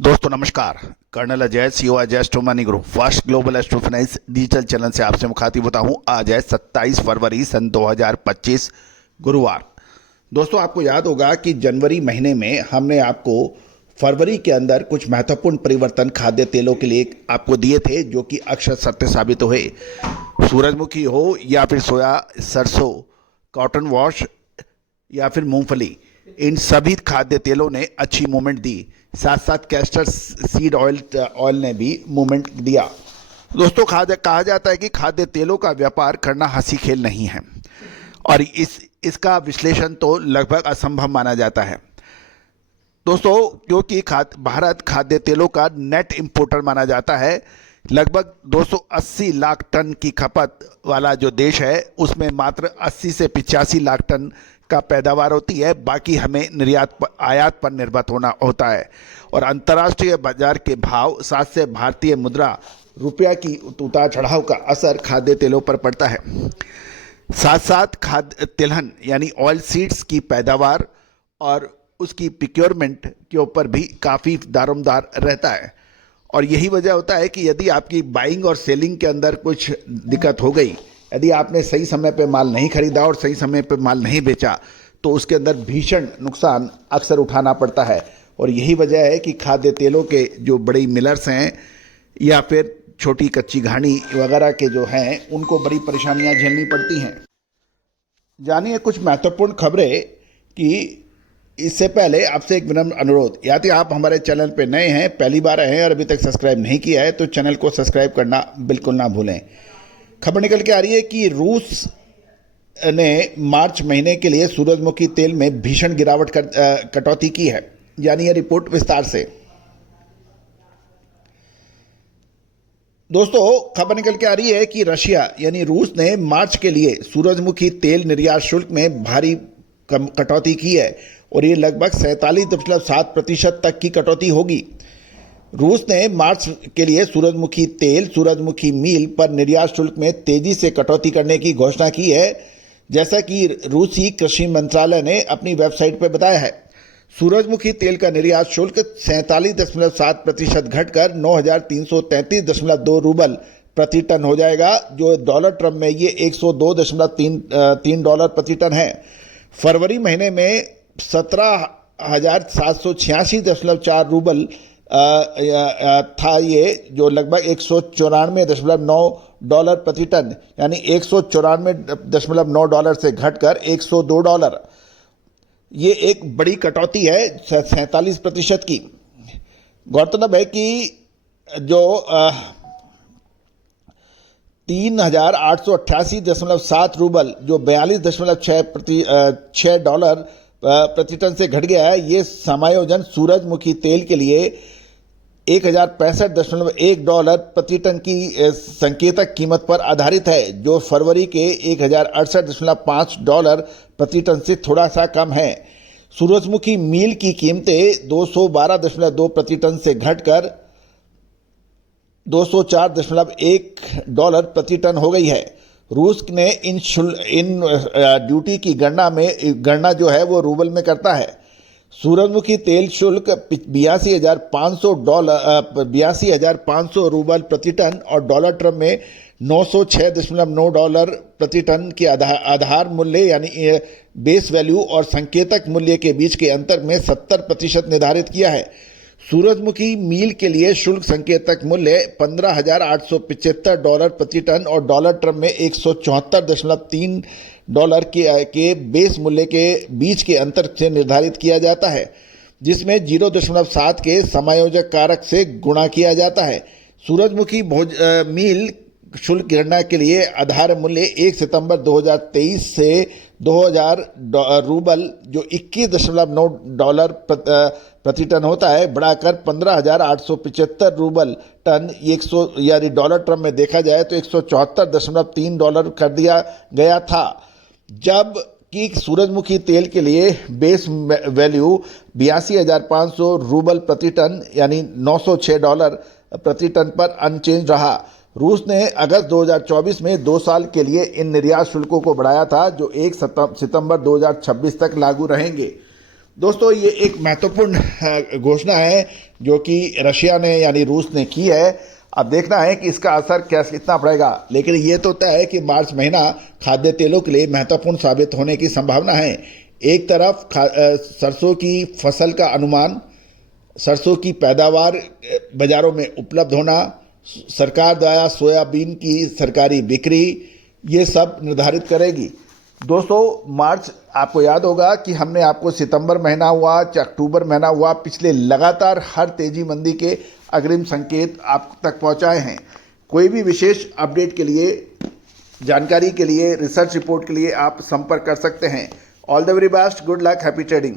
दोस्तों नमस्कार। Colonel Ajay CO Ajay Astro Money Group first global astro finance digital channel से आपसे मुखातिब होता हूं। आज है 27 फरवरी सन 2025 गुरुवार। दोस्तों आपको याद होगा कि जनवरी महीने में हमने आपको फरवरी के अंदर कुछ महत्वपूर्ण परिवर्तन खाद्य तेलों के लिए आपको दिए थे, जो कि अक्षर सत्य साबित हुए। सूरजमुखी हो या फिर सोया, सरसों, कॉटन वॉश या फिर मूंगफली, इन सभी खाद्य तेलों ने अच्छी मूवमेंट दी। साथ साथ कैस्टर सीड ऑयल ने भी मूवमेंट दिया। दोस्तों कहा जाता है कि खाद्य तेलों का व्यापार करना हंसी खेल नहीं है और इसका विश्लेषण तो लगभग असंभव माना जाता है दोस्तों, क्योंकि भारत खाद्य तेलों का नेट इंपोर्टर माना जाता है। लगभग 280 लाख टन की खपत वाला जो देश है, उसमें मात्र 80 से 85 लाख टन का पैदावार होती है। बाकी हमें आयात पर निर्भर होना होता है और अंतर्राष्ट्रीय बाजार के भाव, साथ से भारतीय मुद्रा रुपया की उतार चढ़ाव का असर खाद्य तेलों पर पड़ता है। साथ साथ खाद्य तिलहन यानी ऑयल सीड्स की पैदावार और उसकी प्रोक्योरमेंट के ऊपर भी काफ़ी दारोमदार रहता है और यही वजह होता है कि यदि आपकी बाइंग और सेलिंग के अंदर कुछ दिक्कत हो गई, यदि आपने सही समय पे माल नहीं खरीदा और सही समय पे माल नहीं बेचा, तो उसके अंदर भीषण नुकसान अक्सर उठाना पड़ता है। और यही वजह है कि खाद्य तेलों के जो बड़ी मिलर्स हैं या फिर छोटी कच्ची घानी वगैरह के जो हैं, उनको बड़ी परेशानियां झेलनी पड़ती हैं। जानिए कुछ महत्वपूर्ण खबरें। कि इससे पहले आपसे एक विनम्र अनुरोध, यदि आप हमारे चैनल पे नए हैं, पहली बार आए हैं और अभी तक सब्सक्राइब नहीं किया है, तो चैनल को सब्सक्राइब करना बिल्कुल ना भूलें। खबर निकल के आ रही है कि रूस ने मार्च महीने के लिए सूरजमुखी तेल में भीषण गिरावट कटौती की है। यानी यह रिपोर्ट विस्तार से। दोस्तों खबर निकल के आ रही है कि रशिया यानी रूस ने मार्च के लिए सूरजमुखी तेल निर्यात शुल्क में भारी कटौती की है और ये लगभग 47.7% तक की कटौती होगी। रूस ने मार्च के लिए सूरजमुखी तेल, सूरजमुखी मील पर निर्यात शुल्क में तेजी से कटौती करने की घोषणा की है, जैसा कि रूसी कृषि मंत्रालय ने अपनी वेबसाइट पर बताया है। सूरजमुखी तेल का निर्यात शुल्क 47.7% घटकर 9,333.2 रूबल प्रति टन हो जाएगा, जो डॉलर टर्म में ये $102.3 प्रति टन है। फरवरी महीने में 17,786.4 रूबल था ये, जो लगभग $194.9 प्रति टन, यानी $194.9 से घटकर $102। ये एक बड़ी कटौती है 47% की। गौरतलब है कि जो 3,888.7 रूबल, जो $42.6 प्रति टन से घट गया है, ये समायोजन सूरजमुखी तेल के लिए $1,065.1 प्रति टन की संकेतक कीमत पर आधारित है, जो फरवरी के $1,068.5 प्रति टन से थोड़ा सा कम है। सूरजमुखी मील की कीमतें $212.2 प्रति टन से घटकर $204.1 प्रति टन हो गई है। रूस ने इन ड्यूटी की गणना जो है वो रूबल में करता है। सूरजमुखी तेल शुल्क $82,500 रूबल प्रति टन और डॉलर टर्म में $906.9 प्रति टन के आधार मूल्य यानी बेस वैल्यू और संकेतक मूल्य के बीच के अंतर में 70% निर्धारित किया है। सूरजमुखी मील के लिए शुल्क संकेतक मूल्य $15,875 प्रति टन और डॉलर टर्म में $174.3 के बेस मूल्य के बीच के अंतर से निर्धारित किया जाता है, जिसमें 0.7 के समायोजक कारक से गुणा किया जाता है। सूरजमुखी मील शुल्क गणना के लिए आधार मूल्य 1 सितंबर 2023 से 2000 रूबल, जो $21.9 प्रति टन होता है, बढ़ाकर 15,875 रूबल टन, यानी डॉलर टर्म में देखा जाए तो $174.3 कर दिया गया था, जब कि सूरजमुखी तेल के लिए बेस वैल्यू 82,500 रूबल प्रति टन यानी $906 प्रति टन पर अनचेंज रहा। रूस ने अगस्त 2024 में 2 साल के लिए इन निर्यात शुल्कों को बढ़ाया था, जो 1 सितंबर 2026 तक लागू रहेंगे। दोस्तों ये एक महत्वपूर्ण घोषणा है जो कि रशिया ने यानी रूस ने की है। अब देखना है कि इसका असर कितना पड़ेगा, लेकिन ये तो तय है कि मार्च महीना खाद्य तेलों के लिए महत्वपूर्ण साबित होने की संभावना है। एक तरफ सरसों की फसल का अनुमान, सरसों की पैदावार बाजारों में उपलब्ध होना, सरकार द्वारा सोयाबीन की सरकारी बिक्री, ये सब निर्धारित करेगी। दोस्तों मार्च, आपको याद होगा कि हमने आपको सितंबर महीना हुआ चाहे अक्टूबर महीना हुआ, पिछले लगातार हर तेजी मंदी के अग्रिम संकेत आप तक पहुंचाए हैं। कोई भी विशेष अपडेट के लिए, जानकारी के लिए, रिसर्च रिपोर्ट के लिए आप संपर्क कर सकते हैं। All the very best, good luck, happy trading.